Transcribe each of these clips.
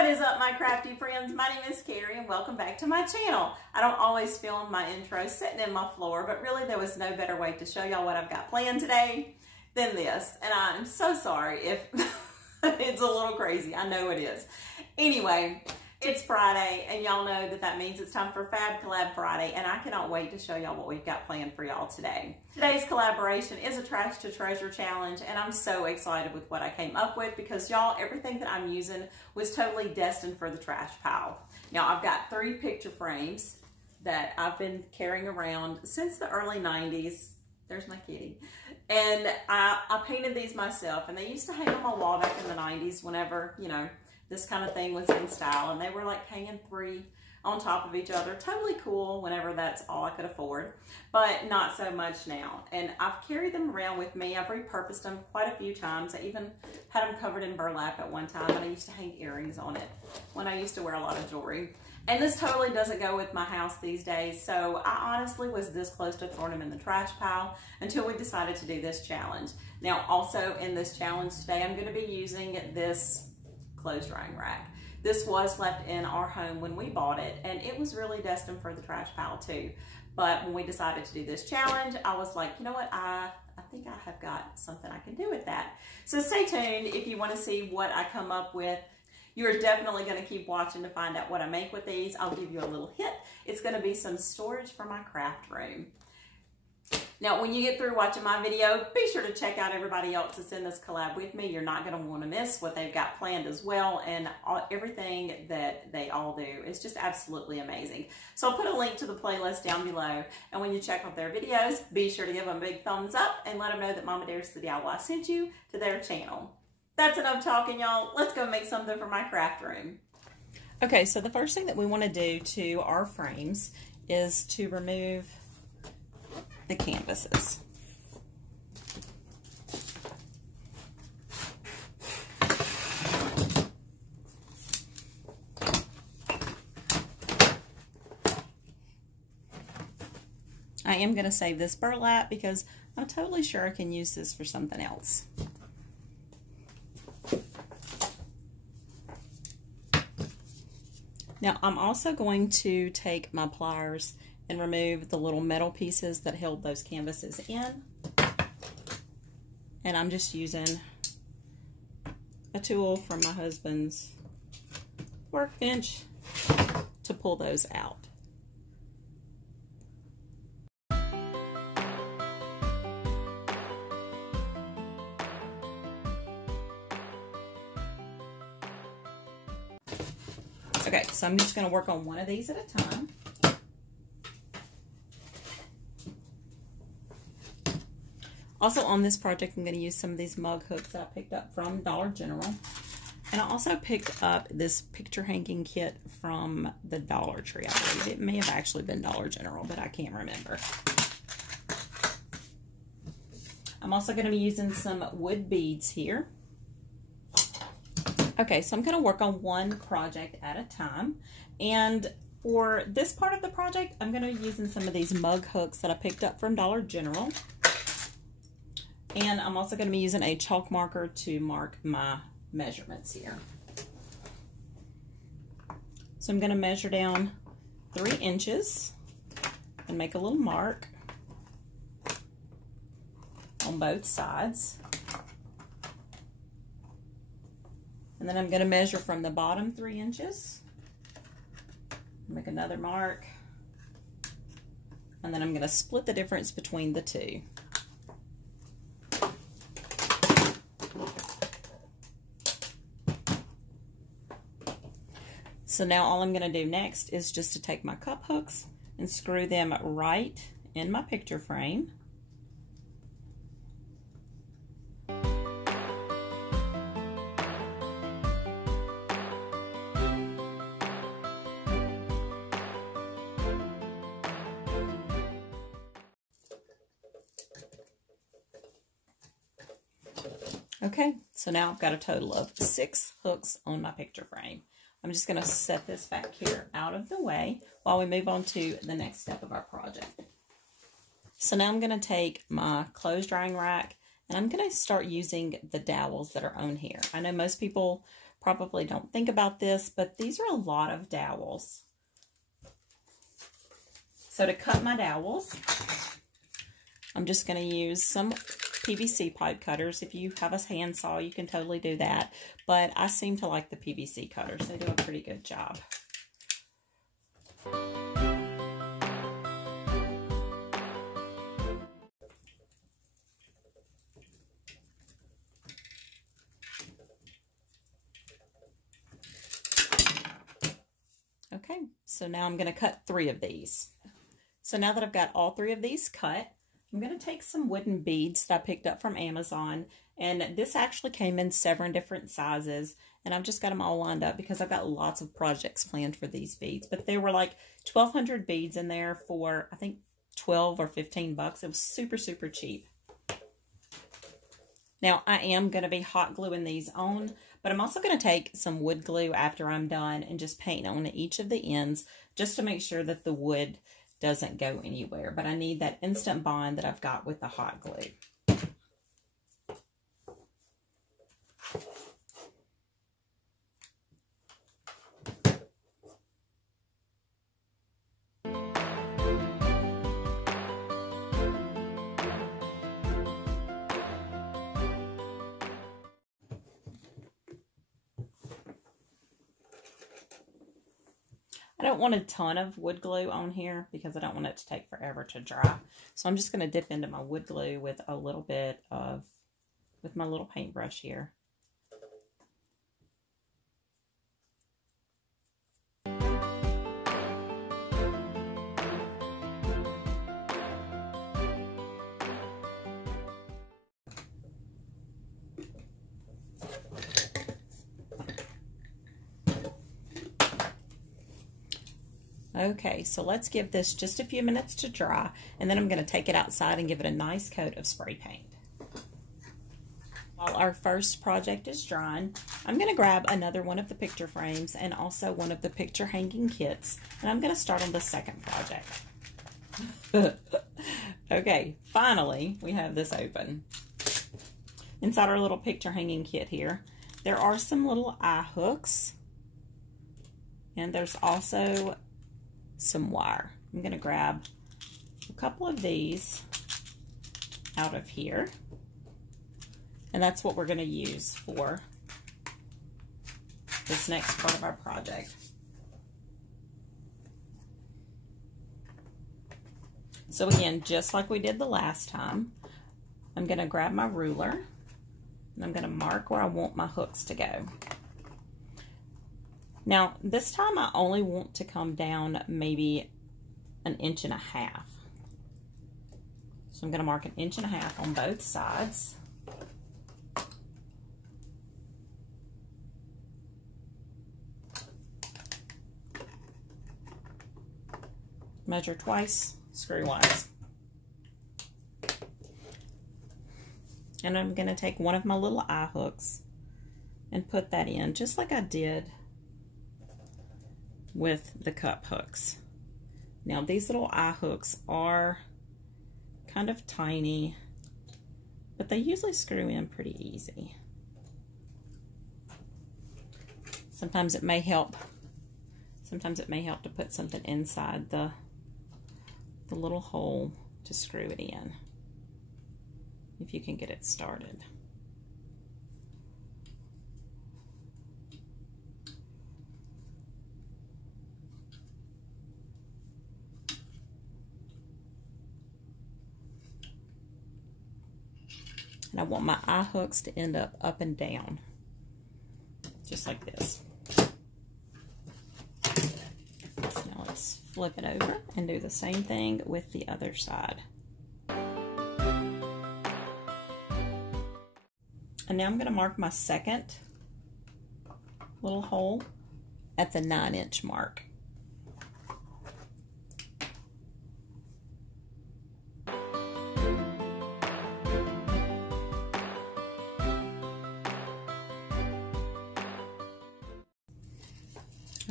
What is up, my crafty friends? My name is Carrie and welcome back to my channel. I don't always film my intro sitting in my floor, but really there was no better way to show y'all what I've got planned today than this. And I'm so sorry if it's a little crazy. I know it is. Anyway, it's Friday and y'all know that that means it's time for Fab Collab Friday, and I cannot wait to show y'all what we've got planned for y'all today. Today's collaboration is a Trash to Treasure challenge, and I'm so excited with what I came up with because y'all, everything that I'm using was totally destined for the trash pile. Now I've got 3 picture frames that I've been carrying around since the early 90s. There's my kitty. And I painted these myself, and they used to hang on my wall back in the 90s whenever, you know, this kind of thing was in style, and they were like hanging 3 on top of each other. Totally cool whenever that's all I could afford, but not so much now. And I've carried them around with me. I've repurposed them quite a few times. I even had them covered in burlap at one time, and I used to hang earrings on it when I used to wear a lot of jewelry. And this totally doesn't go with my house these days, so I honestly was this close to throwing them in the trash pile until we decided to do this challenge. Now, also in this challenge today, I'm gonna be using this clothes drying rack. This was left in our home when we bought it, and it was really destined for the trash pile too. But when we decided to do this challenge, I was like, you know what, I think I have got something I can do with that. So stay tuned if you want to see what I come up with. You're definitely going to keep watching to find out what I make with these. I'll give you a little hint. It's going to be some storage for my craft room. Now, when you get through watching my video, be sure to check out everybody else that's in this collab with me. You're not going to want to miss what they've got planned as well, and everything that they all do is just absolutely amazing. So I'll put a link to the playlist down below, and when you check out their videos, be sure to give them a big thumbs up and let them know that Mama Dares the DIY sent you to their channel. That's enough talking, y'all. Let's go make something for my craft room. Okay, so the first thing that we want to do to our frames is to remove the canvases. I am going to save this burlap because I'm totally sure I can use this for something else. Now I'm also going to take my pliers and remove the little metal pieces that held those canvases in. And I'm just using a tool from my husband's workbench to pull those out. Okay, so I'm just going to work on one of these at a time. Also on this project, I'm going to use some of these mug hooks that I picked up from Dollar General. And I also picked up this picture hanging kit from the Dollar Tree, I believe. It may have actually been Dollar General, but I can't remember. I'm also going to be using some wood beads here. Okay, so I'm going to work on one project at a time. And for this part of the project, I'm going to be using some of these mug hooks that I picked up from Dollar General. And I'm also going to be using a chalk marker to mark my measurements here. So I'm going to measure down 3 inches and make a little mark on both sides. And then I'm going to measure from the bottom 3 inches, make another mark, and then I'm going to split the difference between the 2. So now all I'm going to do next is just to take my cup hooks and screw them right in my picture frame. Okay, so now I've got a total of 6 hooks on my picture frame. I'm just going to set this back here out of the way while we move on to the next step of our project. So now I'm going to take my clothes drying rack and I'm going to start using the dowels that are on here. I know most people probably don't think about this, but these are a lot of dowels. So to cut my dowels, I'm just going to use some PVC pipe cutters. If you have a handsaw, you can totally do that. But I seem to like the PVC cutters. They do a pretty good job. Okay, so now I'm going to cut 3 of these. So now that I've got all 3 of these cut, I'm going to take some wooden beads that I picked up from Amazon. And this actually came in 7 different sizes. And I've just got them all lined up because I've got lots of projects planned for these beads. But there were like 1,200 beads in there for, I think, 12 or 15 bucks. It was super, super cheap. Now, I am going to be hot gluing these on, but I'm also going to take some wood glue after I'm done and just paint on each of the ends just to make sure that the wood doesn't go anywhere. But I need that instant bond that I've got with the hot glue. I don't want a ton of wood glue on here because I don't want it to take forever to dry. So I'm just going to dip into my wood glue with a little bit of, with my little paintbrush here. Okay, so let's give this just a few minutes to dry, and then I'm going to take it outside and give it a nice coat of spray paint. While our first project is drying, I'm going to grab another one of the picture frames and also one of the picture hanging kits, and I'm going to start on the second project. Okay, finally we have this open. Inside our little picture hanging kit here, there are some little eye hooks, and there's also some wire. I'm going to grab a couple of these out of here, and that's what we're going to use for this next part of our project. So again, just like we did the last time, I'm going to grab my ruler and I'm going to mark where I want my hooks to go. Now, this time I only want to come down maybe 1.5 inches. So I'm going to mark 1.5 inches on both sides. Measure twice, screw once. And I'm going to take one of my little eye hooks and put that in just like I did with the cup hooks. Now these little eye hooks are kind of tiny, but they usually screw in pretty easy. Sometimes it may help to put something inside the little hole to screw it in, if you can get it started. And I want my eye hooks to end up and down, just like this. So now let's flip it over and do the same thing with the other side. And now I'm going to mark my second little hole at the 9-inch mark.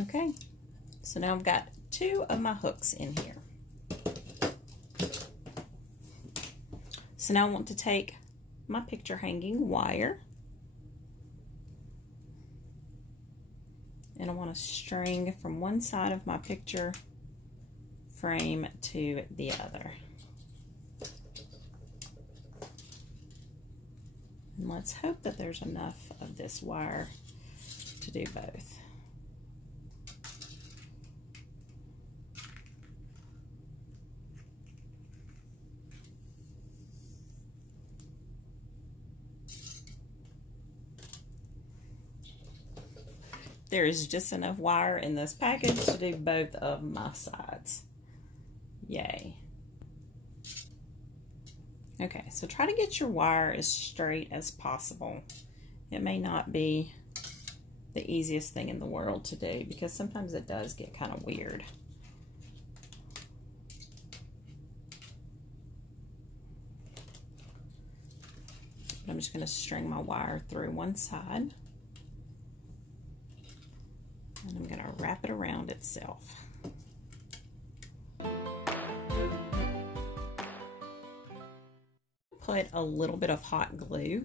Okay, so now I've got 2 of my hooks in here. So now I want to take my picture hanging wire And I want to string from one side of my picture frame to the other. And let's hope that there's enough of this wire to do both. There is just enough wire in this package to do both of my sides. Yay. Okay, so try to get your wire as straight as possible. It may not be the easiest thing in the world to do because sometimes it does get kind of weird. But I'm just going to string my wire through one side. And I'm going to wrap it around itself. Put a little bit of hot glue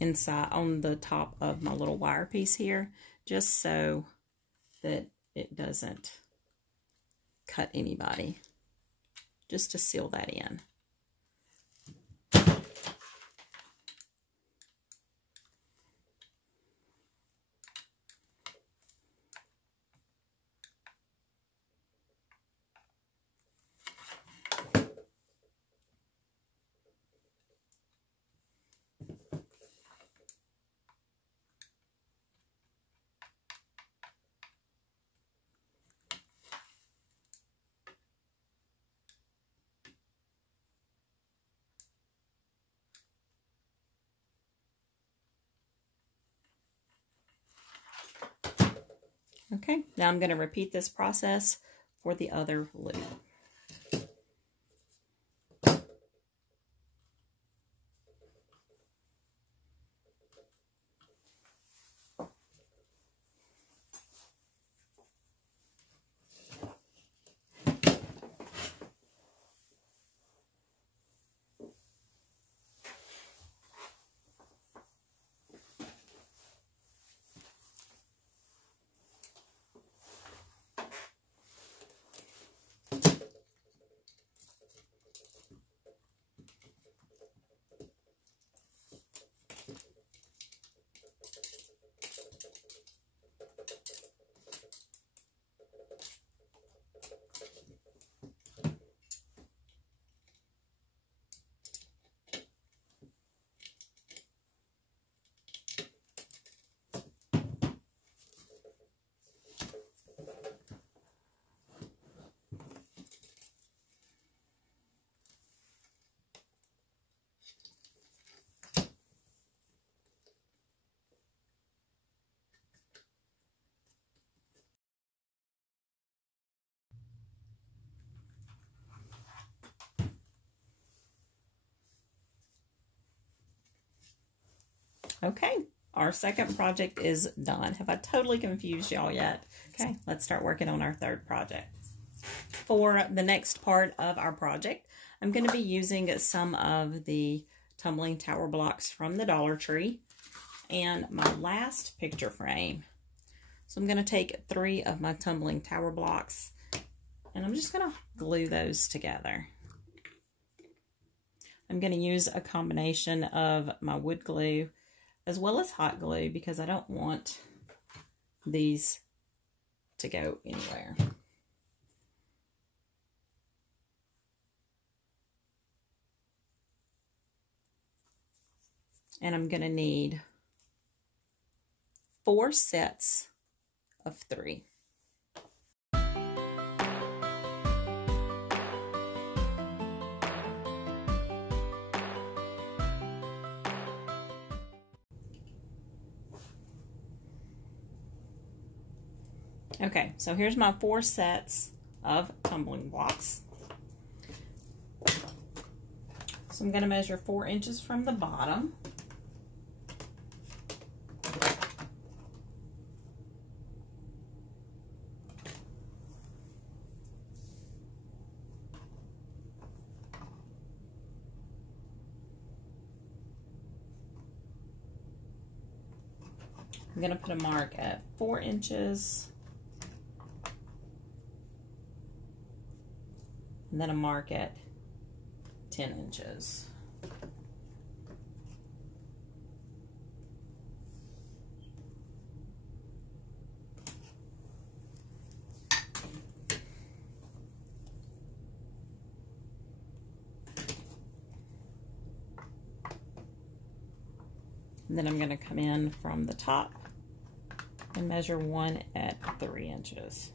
inside on the top of my little wire piece here, just so that it doesn't cut anybody, just to seal that in. Okay, now I'm going to repeat this process for the other loop. Okay, our second project is done. Have I totally confused y'all yet? Okay, let's start working on our third project. For the next part of our project, I'm going to be using some of the tumbling tower blocks from the Dollar Tree and my last picture frame. So I'm going to take 3 of my tumbling tower blocks and I'm just going to glue those together. I'm going to use a combination of my wood glue as well as hot glue because I don't want these to go anywhere. And I'm going to need 4 sets of 3. Okay, so here's my 4 sets of tumbling blocks. So I'm going to measure 4 inches from the bottom. I'm going to put a mark at 4 inches. And then a mark at 10 inches. And then I'm going to come in from the top and measure 1 at 3 inches.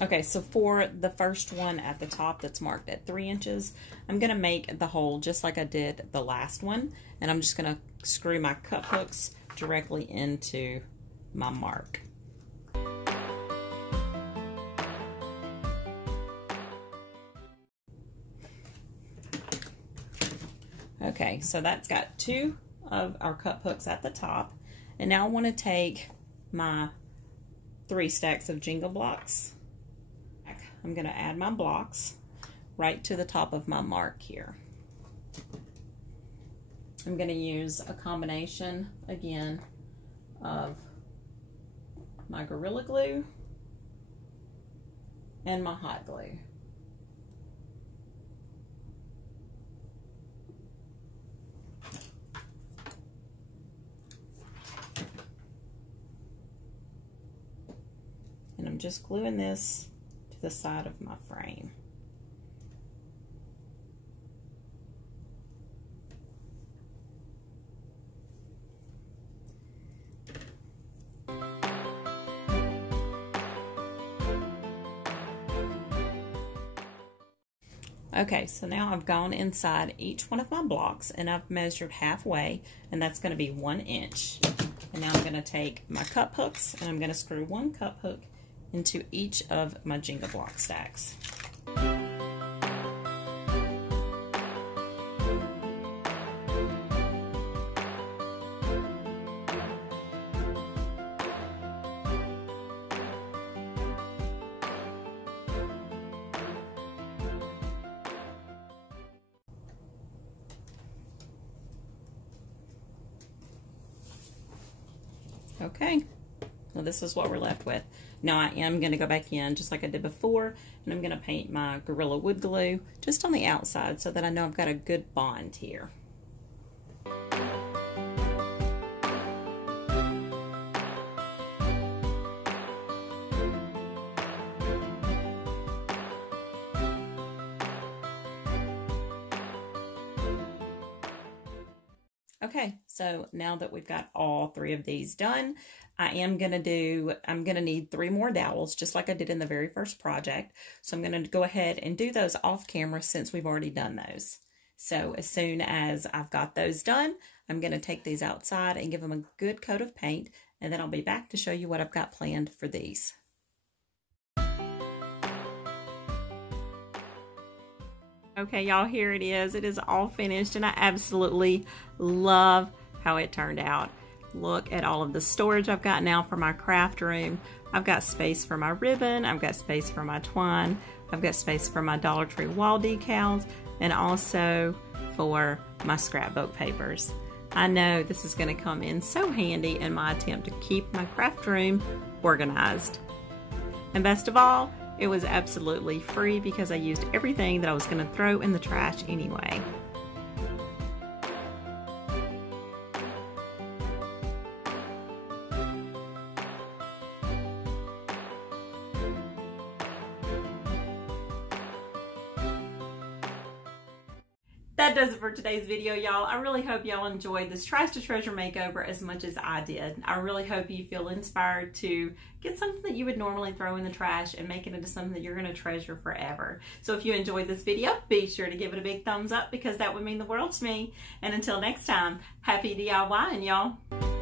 Okay, so for the first one at the top that's marked at 3 inches, I'm going to make the hole just like I did the last one, and I'm just going to screw my cup hooks directly into my mark. Okay, so that's got 2 of our cup hooks at the top, and now I want to take my 3 stacks of jingle blocks. I'm going to add my blocks right to the top of my mark here. I'm going to use a combination again of my Gorilla Glue and my hot glue. And I'm just gluing this to the side of my frame. Okay, so now I've gone inside each one of my blocks and I've measured halfway, and that's going to be 1 inch. And now I'm going to take my cup hooks and I'm going to screw 1 cup hook into each of my jingle block stacks. Okay, well, this is what we're left with. Now I am going to go back in just like I did before, and I'm going to paint my Gorilla Wood Glue just on the outside so that I know I've got a good bond here. Okay, so now that we've got all 3 of these done, I'm going to need 3 more dowels, just like I did in the very first project. So I'm going to go ahead and do those off camera since we've already done those. So as soon as I've got those done, I'm going to take these outside and give them a good coat of paint, and then I'll be back to show you what I've got planned for these. Okay, y'all, here it is. It is all finished, and I absolutely love how it turned out. Look at all of the storage I've got now for my craft room. I've got space for my ribbon, I've got space for my twine, I've got space for my Dollar Tree wall decals, and also for my scrapbook papers. I know this is going to come in so handy in my attempt to keep my craft room organized. And best of all, it was absolutely free because I used everything that I was going to throw in the trash anyway. That does it for today's video, y'all. I really hope y'all enjoyed this Trash to Treasure makeover as much as I did. I really hope you feel inspired to get something that you would normally throw in the trash and make it into something that you're going to treasure forever. So if you enjoyed this video, be sure to give it a big thumbs up because that would mean the world to me. And until next time, happy DIYing, y'all.